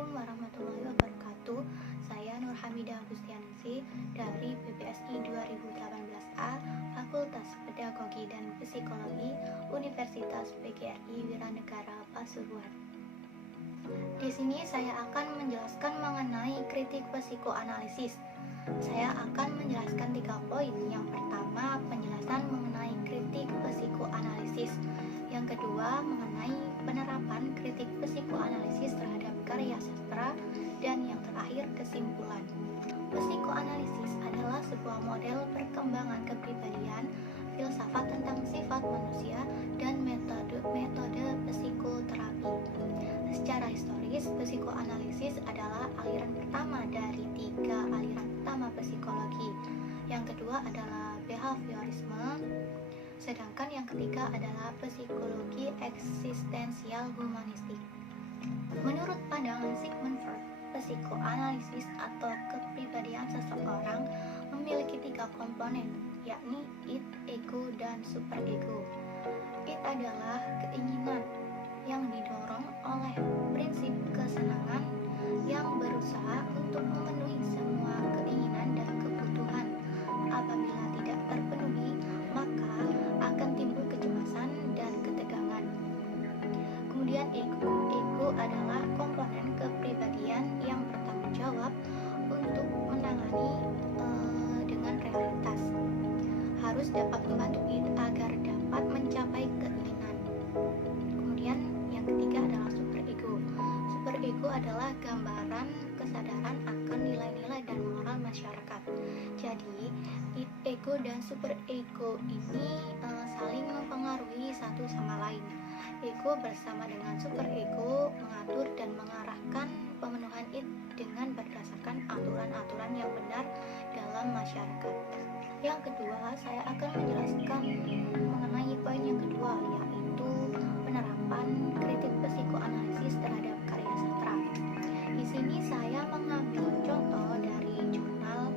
Assalamualaikum warahmatullahi wabarakatuh. Saya Nur Hamidah Agustiansi dari PPSI 2018A, Fakultas Pedagogi dan Psikologi, Universitas PGRI Wiranegara Pasuruan. Di sini saya akan menjelaskan mengenai kritik psikoanalisis. Saya akan menjelaskan 3 poin. Yang pertama, penjelasan mengenai kritik psikoanalisis. Yang kedua, mengenai penerapan kritik psikoanalisis terhadap karya sastra. Dan yang terakhir, kesimpulan. Psikoanalisis adalah sebuah model perkembangan kepribadian, filsafat tentang sifat manusia, dan metode psikoterapi. Secara historis, psikoanalisis adalah aliran pertama dari 3 aliran utama psikologi. Yang kedua adalah behaviorisme, sedangkan yang ketiga adalah psikologi eksistensial humanistik. Menurut pandangan Sigmund Freud, psikoanalisis atau kepribadian seseorang memiliki 3 komponen, yakni id, ego, dan superego. Id adalah keinginan yang didorong oleh prinsip kesenangan yang berusaha untuk memenuhi semua keinginan dan kebutuhan. Apabila tidak terpenuhi, maka akan timbul kecemasan dan ketegangan. Kemudian ego adalah komponen kepribadian yang bertanggung jawab untuk menangani dengan realitas. Harus dapat membantu id agar dapat mencapai keinginan. Kemudian yang ketiga adalah superego. Superego adalah gambaran kesadaran akan nilai-nilai dan moral masyarakat. Jadi, ego dan superego ini saling mempengaruhi satu sama lain. Ego bersama dengan superego mengatur dan mengarahkan pemenuhan id dengan berdasarkan aturan-aturan yang benar dalam masyarakat. Yang kedua, saya akan menjelaskan mengenai poin yang kedua, yaitu penerapan kritik psikoanalisis terhadap karya sastra. Di sini saya mengambil contoh dari jurnal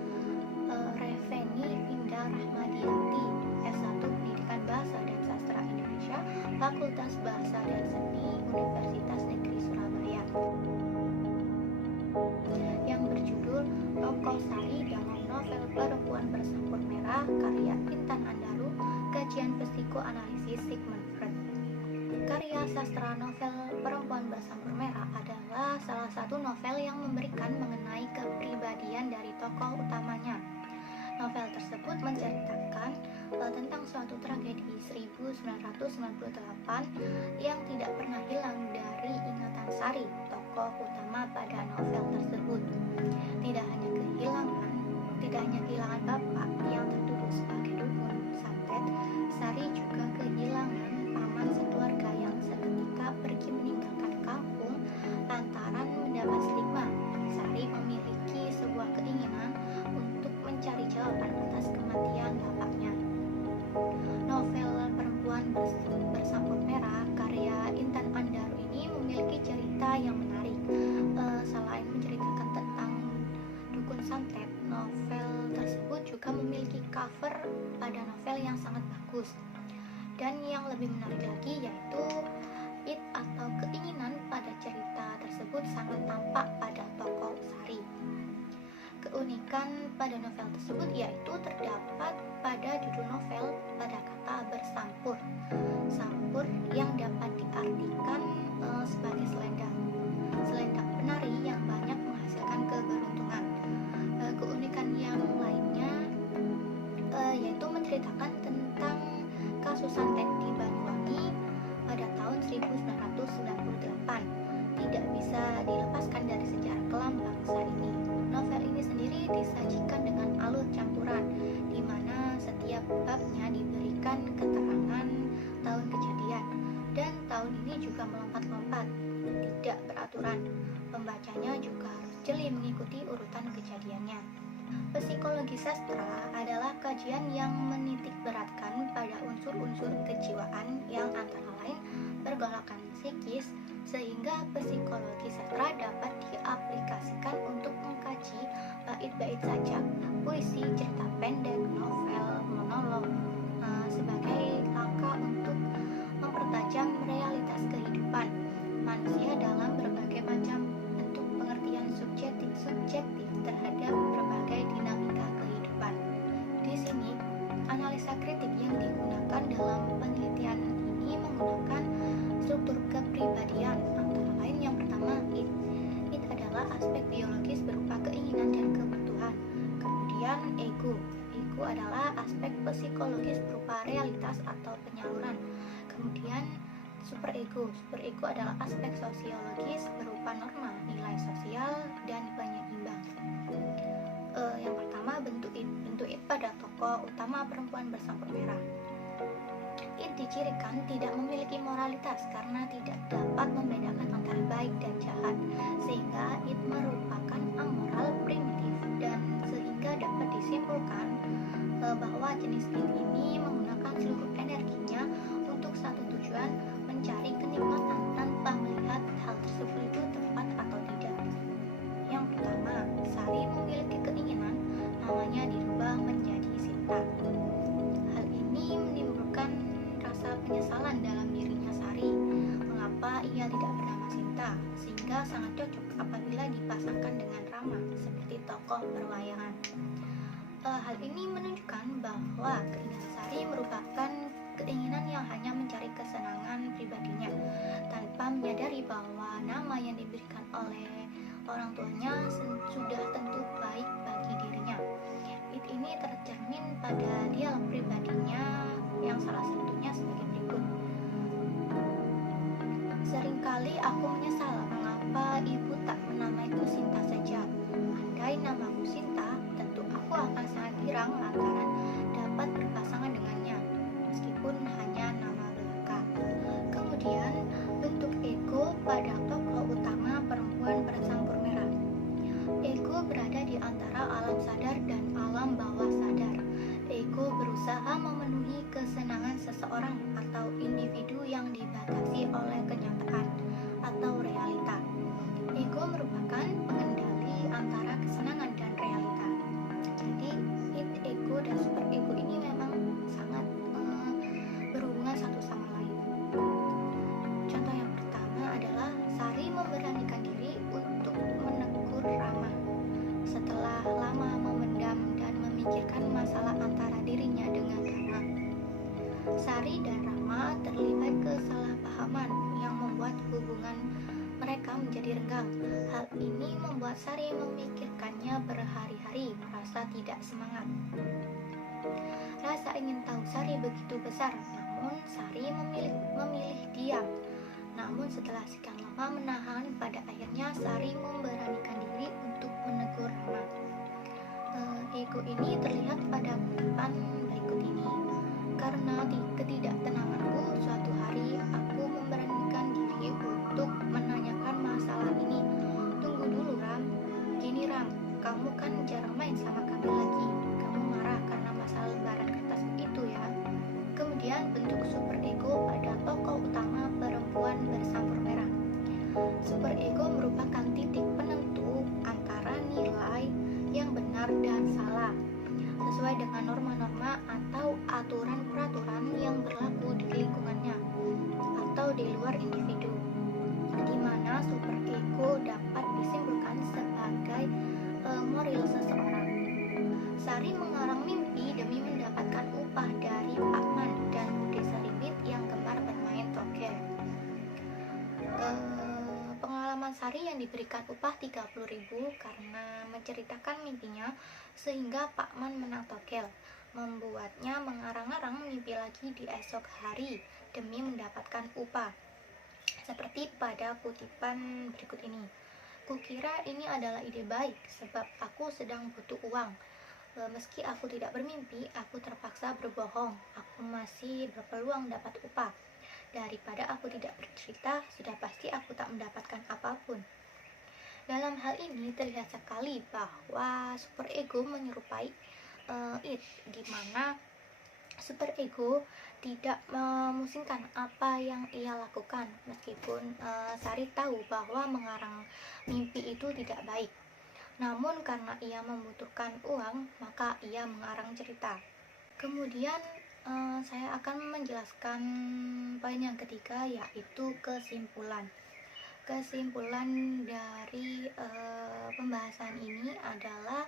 Reveni Vinda Rahmadianti, S1 Pendidikan Bahasa dan Sastra Indonesia, Fakultas Bahasa dan Seni, Universitas Negeri Surabaya, yang berjudul Tokoh Sari dalam Novel Perempuan Bersampur Merah, karya Intan Andaru, kajian psikoanalisis Sigmund Freud. Karya sastra novel Perempuan Bersampur Merah adalah salah satu novel yang memberikan mengenai kepribadian dari tokoh utamanya. Novel tersebut menceritakan tentang suatu tragedi 1998 yang tidak pernah hilang dari ingatan Sari, tokoh utama pada novel tersebut. Tidak hanya kehilangan bapak yang tertuduh sebagai dukun santet, Sari juga kehilangan paman sekeluarga yang seketika pergi meninggalkan kampung lantaran mendapat stigma. Sari memiliki sebuah keinginan untuk mencari jawaban atas kematian bapaknya. Novel Perempuan Bersampur Merah karya Intan Andaru ini memiliki cerita yang menarik. Selain menceritakan tentang dukun santet, novel tersebut juga memiliki cover pada novel yang sangat bagus. Dan yang lebih menarik lagi yaitu id atau keinginan pada cerita tersebut sangat tampak pada tokoh Sari. Keunikan pada novel tersebut yaitu terdapat pada judul novel pada kata bersampur. Sampur yang dapat diartikan sebagai selendang penari yang banyak menghasilkan keberuntungan. Keunikan yang lainnya yaitu menceritakan tentang kasus santet di Banyuwangi pada tahun 1998. Tidak bisa dilepaskan dari sejarah kelam bangsa ini. Novel ini sendiri disajikan dengan alur campuran, di mana setiap babnya diberikan keterangan tahun kejadian, dan tahun ini juga melompat-lompat, tidak beraturan. Pembacanya juga harus jeli mengikuti urutan kejadiannya. Psikologi sastra adalah kajian yang menitik beratkan pada unsur-unsur kejiwaan yang antara lain pergolakan psikis, sehingga psikologi sastra dapat diaplikasikan untuk mengkaji bait-bait sajak, puisi, cerita pendek, novel, monolog sebagai langkah untuk mempertajam realitas kehidupan manusia dalam berbagai macam bentuk di sini, analisa kritik yang digunakan dalam penelitian ini menggunakan struktur kepribadian, antara lain yang pertama id. Id adalah aspek biologis berupa keinginan dan kebutuhan. Kemudian ego. Ego adalah aspek psikologis berupa realitas atau penyaluran. Kemudian superego. Superego adalah aspek sosiologis berupa norma, nilai sosial, dan penyeimbang. Yang pertama, bentuk id. Bentuk id pada tokoh utama perempuan bersampul merah. Id dicirikan tidak memiliki moralitas karena tidak dapat membedakan antara baik dan jahat, sehingga id merupakan amoral, primitif, dan sehingga dapat disimpulkan bahwa jenis id ini menggunakan seluruh energinya untuk satu tujuan, mencari kenikmatan tanpa melihat hal tersebut itu tepat atau tidak. Yang pertama, Sari memiliki keinginan namanya dirubah menjadi Sinta. Hal ini menimbulkan rasa penyesalan dalam dirinya Sari mengapa ia tidak bernama Sinta, sehingga sangat cocok apabila dipasangkan dengan Rama seperti tokoh perwayangan. Hal ini menunjukkan bahwa keinginan Sari merupakan keinginan yang hanya mencari kesenangan pribadinya tanpa menyadari bahwa nama yang diberikan oleh orang tuanya sudah tentu baik bagi dirinya. Id ini tercermin pada dialog pribadinya yang salah satunya sebagai berikut. Seringkali aku menyesal mengapa ibu tak menamaiku Sinta saja. Andai namaku Sinta, tentu aku akan sangat girang lantaran dapat berpasangan dengannya, meskipun hanya nama belaka. Kemudian, bentuk ego pada tokoh utama perempuan bercampur merah. Ego berada di antara alam sadar dan alam bawah sadar. Ego berusaha memenuhi kesenangan seseorang atau individu yang dibatasi oleh kenyataan atau realita. Ego merupakan pengendali antara kesenangan dan realita. Jadi, id, ego, dan superego ini memang sangat berhubungan satu sama lain. Contoh yang pertama adalah Sari memberanikan diri untuk menegur Rama. Setelah lama memendam dan memikirkan masalah antara dirinya dengan Rama, Sari dan Rama terlibat kesalahpahaman yang membuat hubungan mereka menjadi renggang. Hal ini membuat Sari memikirkannya berhari-hari, merasa tidak semangat. Rasa ingin tahu Sari begitu besar, namun Sari memilih diam. Namun setelah sekian lama menahan, pada akhirnya Sari memberanikan diri untuk menegur Rama. Ego ini terlihat pada kutipan berikut ini. Karena ketidaktenanganku, suatu hari aku memberanikan diri untuk menanyakan masalah ini. Tunggu dulu, Ram. Gini, Ram, kamu kan jarang main sama kami lagi. Kamu marah karena masalah lembaran kertas itu ya. Kemudian bentuk superego pada tokoh utama perempuan bersampul merah. Superego merupakan titik penentu antara nilai yang benar dan salah, sesuai dengan norma-norma atau aturan-peraturan yang berlaku di lingkungannya atau di luar individu, di mana superego dapat disimpulkan sebagai moral seseorang. Sari mengarang mimpi demi mendapatkan upah dari Pak Man dan Bude Saripit yang gemar bermain togel. Pengalaman Sari yang diberikan upah 30.000 karena menceritakan mimpinya sehingga Pak Man menang togel, membuatnya mengarang-arang mimpi lagi di esok hari demi mendapatkan upah. Seperti pada kutipan berikut ini. Kukira ini adalah ide baik sebab aku sedang butuh uang. Meski aku tidak bermimpi, aku terpaksa berbohong. Aku masih berpeluang dapat upah. Daripada aku tidak bercerita, sudah pasti aku tak mendapatkan apapun. Dalam hal ini terlihat sekali bahwa superego menyerupai id, di mana superego tidak memusingkan apa yang ia lakukan, meskipun Sari tahu bahwa mengarang mimpi itu tidak baik. Namun karena ia membutuhkan uang, maka ia mengarang cerita. Kemudian saya akan menjelaskan poin yang ketiga, yaitu kesimpulan. Kesimpulan dari pembahasan ini adalah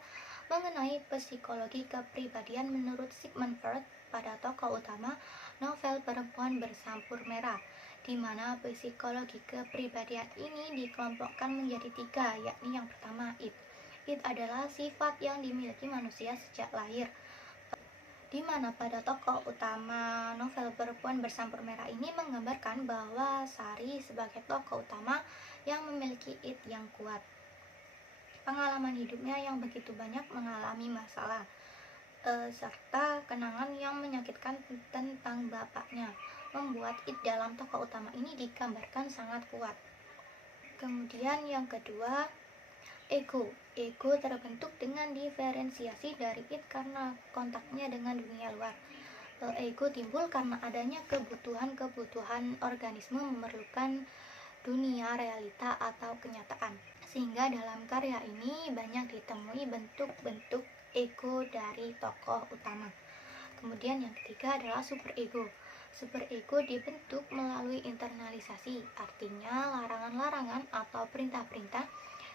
mengenai psikologi kepribadian menurut Sigmund Freud pada tokoh utama novel Perempuan Bersampur Merah, di mana psikologi kepribadian ini dikelompokkan menjadi tiga, yakni yang pertama id. Id adalah sifat yang dimiliki manusia sejak lahir, di mana pada tokoh utama novel Perempuan Bersampur Merah ini menggambarkan bahwa Sari sebagai tokoh utama yang memiliki id yang kuat. Pengalaman hidupnya yang begitu banyak mengalami masalah, serta kenangan yang menyakitkan tentang bapaknya, membuat id dalam tokoh utama ini digambarkan sangat kuat. Kemudian yang kedua, ego. Ego terbentuk dengan diferensiasi dari id karena kontaknya dengan dunia luar. Ego timbul karena adanya kebutuhan organisme memerlukan dunia realita atau kenyataan, sehingga dalam karya ini banyak ditemui bentuk-bentuk ego dari tokoh utama. Kemudian yang ketiga adalah superego. Superego dibentuk melalui internalisasi, artinya larangan-larangan atau perintah-perintah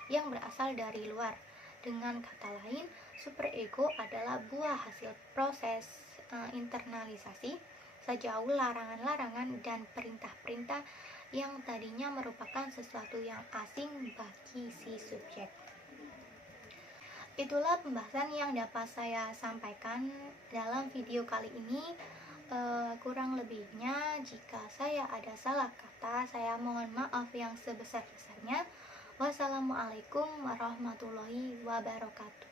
yang berasal dari luar. Dengan kata lain, superego adalah buah hasil proses internalisasi sejauh larangan-larangan dan perintah-perintah yang tadinya merupakan sesuatu yang asing bagi si subjek. Itulah pembahasan yang dapat saya sampaikan dalam video kali ini. Kurang lebihnya jika saya ada salah kata, saya mohon maaf yang sebesar-besarnya. Wassalamualaikum warahmatullahi wabarakatuh.